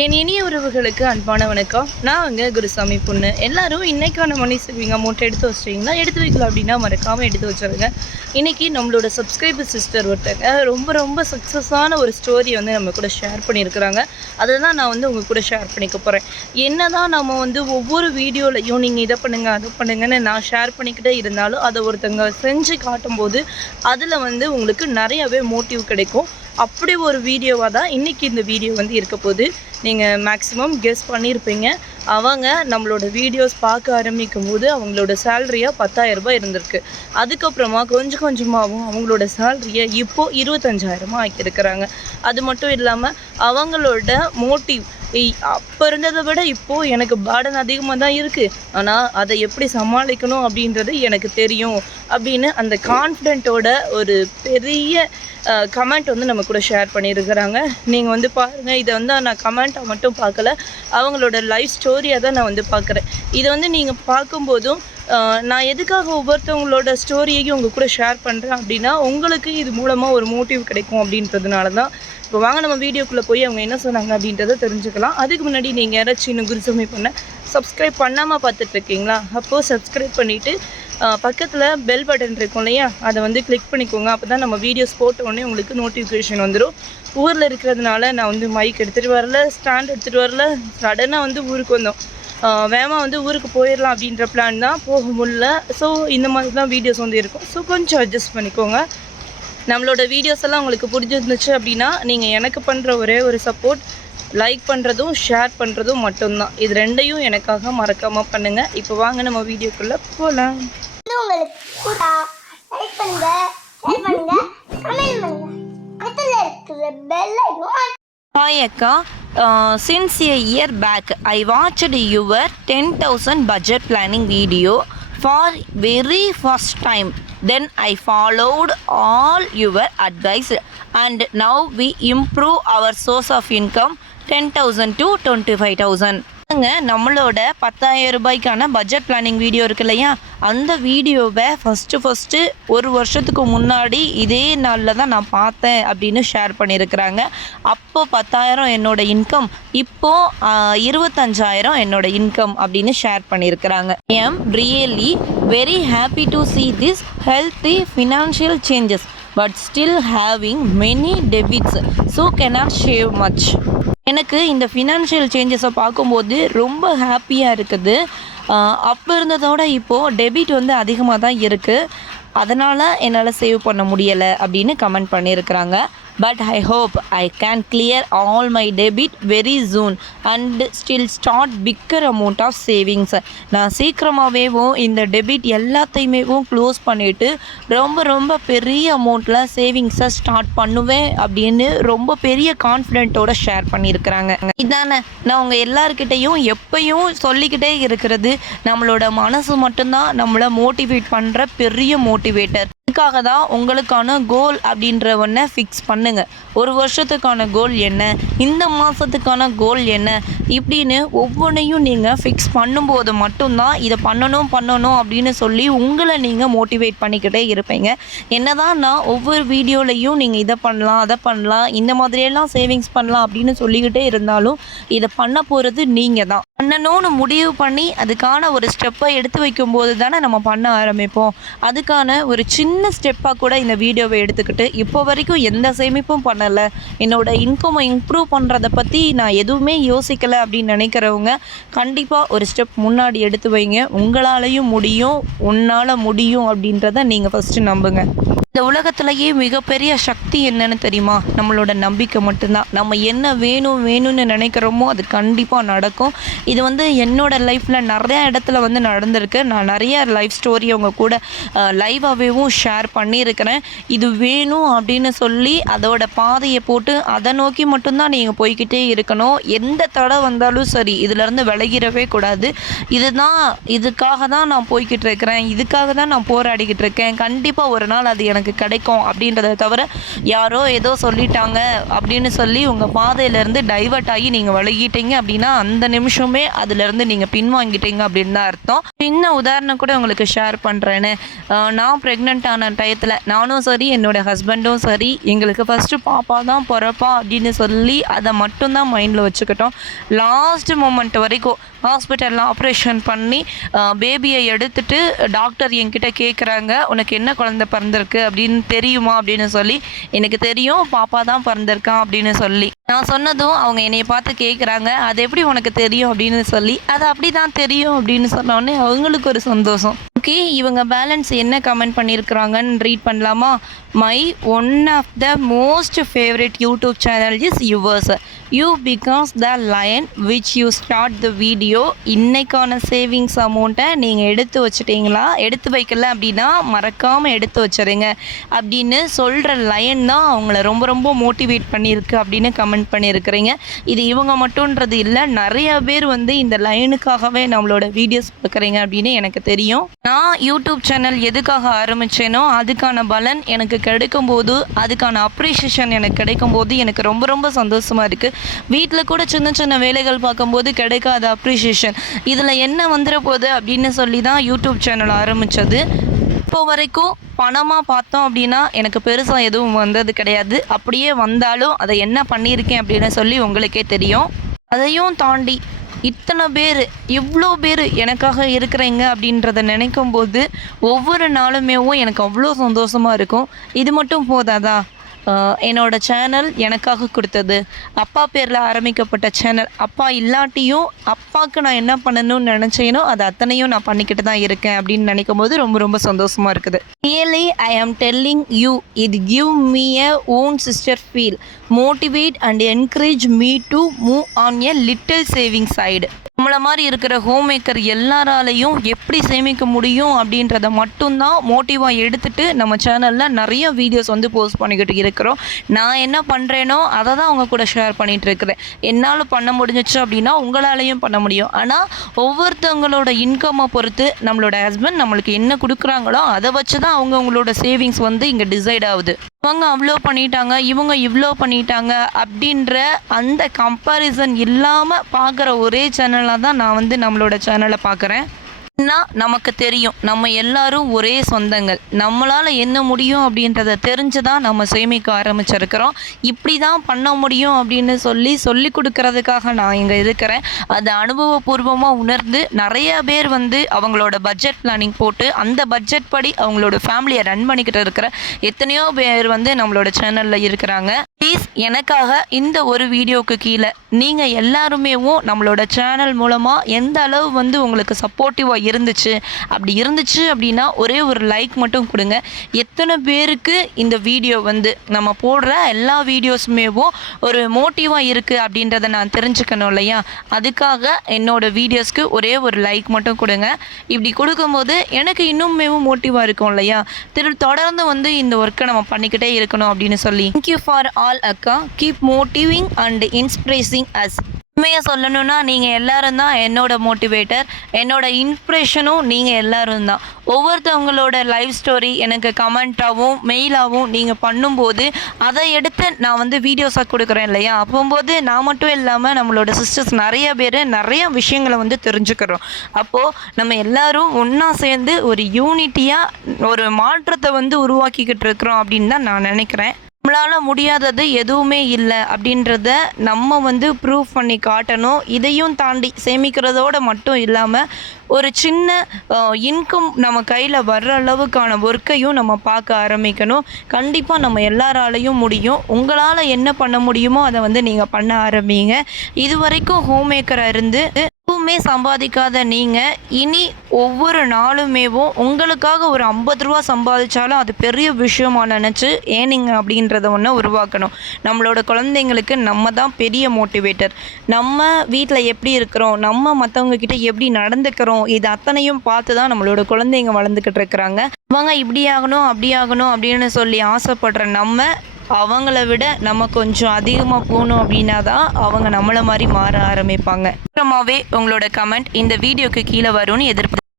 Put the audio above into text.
என் இனிய உறவுகளுக்கு அன்பான வணக்கம். நான் அங்கே குருசாமி பொண்ணு. எல்லாரும் இன்னைக்கான மணி சேவிங் அமௌண்ட் எடுத்து வச்சிட்டிங்கன்னா எடுத்து வைக்கலாம் அப்படின்னா மறக்காமல் எடுத்து வச்சுருங்க. இன்னைக்கு நம்மளோட சப்ஸ்கிரைபர் சிஸ்டர் ஒருத்தங்க ரொம்ப ரொம்ப சக்ஸஸான ஒரு ஸ்டோரி வந்து நம்ம கூட ஷேர் பண்ணியிருக்கிறாங்க. அதை தான் நான் வந்து உங்கள் கூட ஷேர் பண்ணிக்க போகிறேன் என்ன தான் நம்ம வந்து ஒவ்வொரு வீடியோலையும் நீங்கள் இதை பண்ணுங்கள் அதை பண்ணுங்கன்னு நான் ஷேர் பண்ணிக்கிட்டே இருந்தாலும் அதை ஒருத்தங்க செஞ்சு காட்டும்போது அதில் வந்து உங்களுக்கு நிறையவே மோட்டிவ் கிடைக்கும். அப்படி ஒரு வீடியோவாக தான் இன்றைக்கி இந்த வீடியோ வந்து இருக்க போகுது. நீங்கள் மேக்ஸிமம் கெஸ் பண்ணியிருப்பீங்க அவங்க நம்மளோட வீடியோஸ் பார்க்க ஆரம்பிக்கும் போது அவங்களோட சேலரியாக பத்தாயிரரூபா இருந்திருக்கு. அதுக்கப்புறமா கொஞ்சம் கொஞ்சமாகவும் அவங்களோட சேலரியை இப்போது இருபத்தஞ்சாயிரமா ஆக்கியிருக்கிறாங்க. அது மட்டும் இல்லாமல் அவங்களோட மோட்டிவ் அப்போ இருந்ததை விட இப்போது எனக்கு பாடன் அதிகமாக தான் இருக்குது ஆனால் அதை எப்படி சமாளிக்கணும் அப்படின்றது எனக்கு தெரியும் அப்படின்னு அந்த கான்ஃபிடென்ட்டோட ஒரு பெரிய கமெண்ட் வந்து நம்ம கூட ஷேர் பண்ணியிருக்கிறாங்க. நீங்கள் வந்து பாருங்கள் இதை வந்து நான் கமெண்ட்டை மட்டும் பார்க்கல அவங்களோட லைஃப் ஸ்டோரியாக தான் நான் வந்து பார்க்குறேன். இதை வந்து நீங்கள் பார்க்கும்போதும் நான் எதுக்காக ஒவ்வொருத்தவங்களோட ஸ்டோரியையும் உங்கள் கூட ஷேர் பண்ணுறேன் அப்படின்னா உங்களுக்கு இது மூலமாக ஒரு மோட்டிவ் கிடைக்கும் அப்படின்றதுனால தான் இப்போ வாங்க நம்ம வீடியோக்குள்ளே போய் அவங்க என்ன சொன்னாங்க அப்படின்றத தெரிஞ்சுக்கலாம். அதுக்கு முன்னாடி நீங்கள் யாராச்சும் இன்னும் குருசமை பண்ண சப்ஸ்கிரைப் பண்ணாமல் பார்த்துட்டு இருக்கீங்களா? அப்போது சப்ஸ்கிரைப் பண்ணிவிட்டு பக்கத்தில் பெல் பட்டன் இருக்கும் இல்லையா? அதை வந்து கிளிக் பண்ணிக்கோங்க. அப்போ தான் நம்ம வீடியோஸ் போட்ட உடனே உங்களுக்கு நோட்டிஃபிகேஷன் வந்துடும் ஊரில் இருக்கிறதுனால நான் வந்து மைக் எடுத்துகிட்டு வரல ஸ்டாண்ட் எடுத்துகிட்டு வரல. சடனாக வந்து ஊருக்கு வந்தோம். வேமா வந்து ஊருக்கு போயிடலாம் அப்படின்ற பிளான் தான். போக முடியல. ஸோ இந்த மாதிரி தான் வீடியோஸ் வந்து இருக்கும். ஸோ கொஞ்சம் அட்ஜஸ்ட் பண்ணிக்கோங்க. நம்மளோட வீடியோஸ் எல்லாம் உங்களுக்கு பிடிச்சிருந்துச்சு அப்படின்னா நீங்கள் எனக்கு பண்ணுற ஒரே ஒரு சப்போர்ட் லைக் பண்ணுறதும் ஷேர் பண்ணுறதும் மட்டும்தான். இது ரெண்டையும் எனக்காக மறக்காமல் பண்ணுங்கள் இப்போ வாங்க நம்ம வீடியோக்குள்ளே போகலாம் இது உங்களுக்கு கூடா லைக் பண்ணுங்க ஷேர் பண்ணுங்க கமெண்ட் பண்ணுங்க. பக்கத்துல இருக்கிற bell icon Hi Akka, uh, since a Then I followed all your advice and now we improve our source of income 10,000 to 25,000. ங்க நம்மளோட பத்தாயிரம் ரூபாய்க்கான பட்ஜெட் பிளானிங் வீடியோ இருக்கு இல்லையா? அந்த வீடியோவை ஃபஸ்ட்டு ஃபஸ்ட்டு ஒரு வருஷத்துக்கு முன்னாடி இதே நாளில் தான் நான் பார்த்தேன் அப்படின்னு ஷேர் பண்ணியிருக்கிறாங்க அப்போ பத்தாயிரம் என்னோட இன்கம் இப்போ இருபத்தஞ்சாயிரம் என்னோட இன்கம் அப்படின்னு ஷேர் பண்ணியிருக்கிறாங்க I am really very happy to see this healthy financial changes but still having many debits so cannot save much எனக்கு இந்த ஃபினான்ஷியல் சேஞ்சஸை பார்க்கும்போது ரொம்ப ஹாப்பியாக இருக்குது. அப்போ இருந்ததோட இப்போது டெபிட் வந்து அதிகமாக தான் இருக்குது அதனால் என்னால் சேவ் பண்ண முடியலை அப்படின்னு கமெண்ட் பண்ணியிருக்கிறாங்க. But I hope I can clear all my debit very June and still start bigger amount of savings நான் சீக்கிரமாகவேவும் இந்த டெபிட் எல்லாத்தையுமேவும் க்ளோஸ் பண்ணிவிட்டு ரொம்ப ரொம்ப பெரிய அமௌண்ட்டில் சேவிங்ஸை ஸ்டார்ட் பண்ணுவேன் அப்படின்னு ரொம்ப பெரிய கான்ஃபிடென்ட்டோட ஷேர் பண்ணியிருக்கிறாங்க. இதானே நான் உங்கள் எல்லாருக்கிட்டையும் எப்பையும் சொல்லிக்கிட்டே இருக்கிறது நம்மளோட மனசு மட்டும்தான் நம்மளை மோட்டிவேட் பண்ணுற பெரிய மோட்டிவேட்டர் இதுக்காக தான் உங்களுக்கான கோல் அப்படின்ற ஒன்றை ஃபிக்ஸ் பண்ணுங்க. ஒரு வருஷத்துக்கான கோல் என்ன? இந்த மாதத்துக்கான கோல் என்ன? இப்படின்னு ஒவ்வொன்றையும் நீங்கள் ஃபிக்ஸ் பண்ணும்போது மட்டும்தான் இதை பண்ணணும் பண்ணணும் அப்படின்னு சொல்லி உங்களை நீங்கள் மோட்டிவேட் பண்ணிக்கிட்டே இருப்பீங்க. என்னதான் நான் ஒவ்வொரு வீடியோலையும் நீங்கள் இதை பண்ணலாம் அதை பண்ணலாம் இந்த மாதிரியெல்லாம் சேவிங்ஸ் பண்ணலாம் அப்படின்னு சொல்லிக்கிட்டே இருந்தாலும் இதை பண்ண போகிறது நீங்கள் தான் பண்ணணும்னு முடிவு பண்ணி அதுக்கான ஒரு ஸ்டெப்பை எடுத்து வைக்கும்போது தானே நம்ம பண்ண ஆரம்பிப்போம். அதுக்கான ஒரு சின்ன ஸ்டெப்பாக கூட இந்த வீடியோவை எடுத்துக்கிட்டு இப்போ வரைக்கும் எந்த சேமிப்பும் பண்ணலை. என்னோடய இன்கமை இம்ப்ரூவ் பண்ணுறதை பற்றி நான் எதுவுமே யோசிக்கலை அப்படின்னு நினைக்கிறவங்க கண்டிப்பாக ஒரு ஸ்டெப் முன்னாடி எடுத்து வைங்க. உங்களாலையும் முடியும் உன்னால் முடியும் அப்படின்றத நீங்கள் ஃபஸ்ட்டு நம்புங்க. இந்த உலகத்திலேயே மிகப்பெரிய சக்தி என்னன்னு தெரியுமா? நம்மளோட நம்பிக்கை மட்டும்தான். நம்ம என்ன வேணும் வேணும்னு நினைக்கிறோமோ அது கண்டிப்பாக நடக்கும். இது வந்து என்னோட லைஃப்பில் நிறையா இடத்துல வந்து நடந்திருக்கு. நான் நிறைய லைஃப் ஸ்டோரி அவங்க கூட லைவாகவேவும் ஷேர் பண்ணியிருக்கிறேன். இது வேணும் அப்படின்னு சொல்லி அதோட பாதையை போட்டு அதை நோக்கி மட்டும்தான் நீங்கள் போய்க்கிட்டே இருக்கணும். எந்த தடை வந்தாலும் சரி இதுலேருந்து விலகிடவே கூடாது. இதுதான் இதுக்காக தான் நான் போய்கிட்டு இருக்கிறேன். இதுக்காக தான் நான் போராடிக்கிட்டு இருக்கேன். கண்டிப்பாக ஒரு நாள் அது எனக்கு எனக்கு கிடைக்கும் அப்படின்றத தவிர யாரோ ஏதோ சொல்லிட்டாங்க அப்படின்னு சொல்லி உங்கள் பாதையிலேருந்து டைவர்ட் ஆகி நீங்கள் வழுகிட்டீங்க அப்படின்னா அந்த நிமிஷமே அதுலேருந்து நீங்கள் பின்வாங்கிட்டீங்க அப்படின்னு தான் அர்த்தம். சின்ன உதாரணம் கூட உங்களுக்கு ஷேர் பண்ணுறேன்னு நான் ப்ரெக்னென்ட் ஆன டயத்தில் நானும் சரி என்னோட ஹஸ்பண்டும் சரி எங்களுக்கு ஃபஸ்ட்டு பாப்பா தான் பிறப்பா அப்படின்னு சொல்லி அதை மட்டும்தான் மைண்டில் வச்சுக்கிட்டோம். லாஸ்ட் மூமெண்ட் வரைக்கும் ஹாஸ்பிட்டலில் ஆப்ரேஷன் பண்ணி பேபியை எடுத்துட்டு டாக்டர் என்கிட்ட கேட்குறாங்க உனக்கு என்ன குழந்தை பிறந்திருக்கு? அப்படின்னு தெரியுமா அப்படின்னு சொல்லி எனக்கு தெரியும் பாப்பா தான் பிறந்திருக்கான் அப்படின்னு சொல்லி. நான் சொன்னதும் அவங்க என்னைய பார்த்து கேட்குறாங்க அது எப்படி உனக்கு தெரியும்? அப்படின்னு சொல்லி அது அப்படி தான் தெரியும் அப்படின்னு சொன்னோடனே அவங்களுக்கு ஒரு சந்தோஷம். ஓகே இவங்க பேலன்ஸ் என்ன கமெண்ட் பண்ணியிருக்கிறாங்கன்னு ரீட் பண்ணலாமா? My one of the most favourite YouTube channel is yours. You because the line which you start the video இன்னைக்கான சேவிங்ஸ் அமௌண்ட்டை நீங்கள் எடுத்து வச்சிட்டிங்களா? எடுத்து வைக்கல அப்படின்னா மறக்காமல் எடுத்து வச்சுருங்க. அப்படின்னு சொல்கிற லயன் தான் அவங்கள ரொம்ப ரொம்ப மோட்டிவேட் பண்ணியிருக்கு அப்படின்னு கமெண்ட் பண்ணியிருக்கிறீங்க. இது இவங்க மட்டுன்றது இல்லை நிறைய பேர் வந்து இந்த லைனுக்காகவே நம்மளோட வீடியோஸ் பார்க்குறீங்க அப்படின்னு எனக்கு தெரியும். நான் யூடியூப் சேனல் எதுக்காக ஆரம்பித்தேனோ அதுக்கான பலன் எனக்கு கிடைக்கும்போது அதுக்கான அப்ரிஷியேஷன் எனக்கு கிடைக்கும்போது எனக்கு ரொம்ப ரொம்ப சந்தோஷமாக இருக்குது வீட்டில் கூட சின்ன சின்ன வேலைகள் பார்க்கும்போது கிடைக்காத அப்ரிஷியேஷன் இதில் என்ன வந்துட போகுது அப்படின்னு சொல்லி தான் யூடியூப் சேனல் ஆரம்பித்தது இப்போ வரைக்கும் பணமாக பார்த்தோம் அப்படின்னா எனக்கு பெருசாக எதுவும் வந்தது கிடையாது. அப்படியே வந்தாலும் அதை என்ன பண்ணியிருக்கேன் அப்படின்னு சொல்லி உங்களுக்கே தெரியும். அதையும் தாண்டி இத்தனை பேர் இவ்வளோ பேர் எனக்காக இருக்கிறீங்க அப்படின்றத நினைக்கும் போது ஒவ்வொரு நாளுமேவும் எனக்கு அவ்வளோ சந்தோஷமாக இருக்கும். இது மட்டும் போதாதா? என்னோட சேனல் எனக்காக கொடுத்தது. அப்பா பேரில் ஆரம்பிக்கப்பட்ட சேனல் அப்பா இல்லாட்டியும் அப்பாவுக்கு நான் என்ன பண்ணணும்னு நினச்சேனோ அது அத்தனையும் நான் பண்ணிக்கிட்டு தான் இருக்கேன் அப்படின்னு நினைக்கும் போது ரொம்ப ரொம்ப சந்தோஷமாக இருக்குது. Really I am telling you it give me a own sister feel motivate and encourage me to move on a little saving side நம்மளை மாதிரி இருக்கிற ஹோம் மேக்கர் எல்லாராலையும் எப்படி சேமிக்க முடியும் அப்படின்றத மட்டும்தான் மோட்டிவாக எடுத்துட்டு நம்ம சேனலில் நிறைய வீடியோஸ் வந்து போஸ்ட் பண்ணிக்கிட்டு இருக்கிறோம். நான் என்ன பண்ணுறேனோ அதை தான் அவங்க கூட ஷேர் பண்ணிகிட்டு இருக்கிறேன். என்னால் பண்ண முடிஞ்சிச்சு அப்படின்னா உங்களாலையும் பண்ண முடியும். ஆனால் ஒவ்வொருத்தவங்களோட இன்கம்மை பொறுத்து நம்மளோட ஹஸ்பண்ட் நம்மளுக்கு என்ன கொடுக்குறாங்களோ அதை வச்சு தான் அவங்கவுங்களோட சேவிங்ஸ் வந்து இங்கே டிசைட் ஆகுது. அவங்க அவ்வளோ பண்ணிட்டாங்க இவங்க இவ்வளோ பண்ணிட்டாங்க அப்படின்ற அந்த கம்பாரிசன் இல்லாமல் பார்க்குற ஒரே சேனலாக தான் நான் வந்து நம்மளோட சேனலை பார்க்குறேன். நமக்கு தெரியும். நம்ம எல்லாரும் ஒரே சொந்தங்கள். நம்மளால் என்ன முடியும் அப்படின்றத தெரிஞ்சு தான் நம்ம சேமிக்க ஆரம்பிச்சிருக்கிறோம். இப்படி தான் பண்ண முடியும் அப்படின்னு சொல்லி சொல்லி கொடுக்கறதுக்காக நான் இங்கே இருக்கிறேன். அது அனுபவபூர்வமாக உணர்ந்து நிறைய பேர் வந்து அவங்களோட பட்ஜெட் பிளானிங் போட்டு அந்த பட்ஜெட் படி அவங்களோட ஃபேமிலியை ரன் பண்ணிக்கிட்டு இருக்கிற எத்தனையோ பேர் வந்து நம்மளோட சேனலில் இருக்கிறாங்க. ப்ளீஸ் எனக்காக இந்த ஒரு வீடியோவுக்கு கீழே நீங்கள் எல்லாருமேவும் நம்மளோட சேனல் மூலமாக எந்த அளவு வந்து உங்களுக்கு சப்போர்ட்டிவாக இருந்துச்சு? அப்படி இருந்துச்சு அப்படின்னா ஒரே ஒரு லைக் மட்டும் கொடுங்க. எத்தனை பேருக்கு இந்த வீடியோ வந்து நம்ம போடுற எல்லா வீடியோஸுமேவும் ஒரு மோட்டிவாக இருக்குது அப்படின்றத நான் தெரிஞ்சுக்கணும் இல்லையா? அதுக்காக என்னோட வீடியோஸ்க்கு ஒரே ஒரு லைக் மட்டும் கொடுங்க. இப்படி கொடுக்கும்போது எனக்கு இன்னுமேவும் மோட்டிவாக இருக்கும் இல்லையா? திரு தொடர்ந்து வந்து இந்த ஒர்க்கை நம்ம பண்ணிக்கிட்டே இருக்கணும் அப்படின்னு சொல்லி. தேங்க்யூ ஃபார் ஆல் அக்கா keep motivating and inspiring as உண்மையாக சொல்லணும்னா நீங்கள் எல்லாரும் தான் என்னோட மோட்டிவேட்டர் என்னோட இன்ஸ்பிரேஷனும் நீங்கள் எல்லாரும் தான். ஒவ்வொருத்தவங்களோட லைஃப் ஸ்டோரி எனக்கு கமெண்ட்டாகவும் மெயிலாகவும் நீங்கள் பண்ணும்போது அதை எடுத்து நான் வந்து வீடியோஸாக கொடுக்குறேன் இல்லையா? அப்போம்போது நான் மட்டும் இல்லாமல் நம்மளோட சிஸ்டர்ஸ் நிறைய பேர் நிறைய விஷயங்களை வந்து தெரிஞ்சுக்கிறோம். அப்போது நம்ம எல்லோரும் ஒன்றா சேர்ந்து ஒரு யூனிட்டியாக ஒரு மாற்றத்தை வந்து உருவாக்கிக்கிட்டு இருக்கிறோம் அப்படின்னு தான் நான் நினைக்கிறேன். நம்மளால் முடியாதது எதுவுமே இல்லை அப்படின்றத நம்ம வந்து ப்ரூவ் பண்ணி காட்டணும். இதையும் தாண்டி சேமிக்கிறதோட மட்டும் இல்லாமல் ஒரு சின்ன இன்கம் நம்ம கையில் வர்ற அளவுக்கான ஒர்க்கையும் நம்ம பார்க்க ஆரம்பிக்கணும். கண்டிப்பாக நம்ம எல்லாராலையும் முடியும். உங்களால் என்ன பண்ண முடியுமோ அதை வந்து நீங்கள் பண்ண ஆரம்பிங்க. இது வரைக்கும் ஹோம் மேக்கராக இருந்து எதுவுமே சம்பாதிக்காத நீங்கள் இனி ஒவ்வொரு நாளுமேவும் உங்களுக்காக ஒரு ஐம்பது ரூபா சம்பாதிச்சாலும் அது பெரிய விஷயமா நினச்சி ஏனிங்க அப்படின்றத ஒன்று உருவாக்கணும். நம்மளோட குழந்தைங்களுக்கு நம்ம தான் பெரிய மோட்டிவேட்டர் நம்ம வீட்டில் எப்படி இருக்கிறோம் நம்ம மற்றவங்க கிட்ட எப்படி நடந்துக்கிறோம் இது அத்தனையும் பார்த்து தான் நம்மளோட குழந்தைங்க வளர்ந்துக்கிட்டு இருக்கிறாங்க. அவங்க இப்படி ஆகணும் அப்படி ஆகணும் அப்படின்னு சொல்லி ஆசைப்படுற நம்ம அவங்கள விட நம்ம கொஞ்சம் அதிகமாக போகணும் அப்படின்னா தான் அவங்க நம்மளை மாதிரி மாற ஆரம்பிப்பாங்க. அப்புறமாவே உங்களோட கமெண்ட் இந்த வீடியோக்கு கீழே வரும்னு எதிர்ப்பு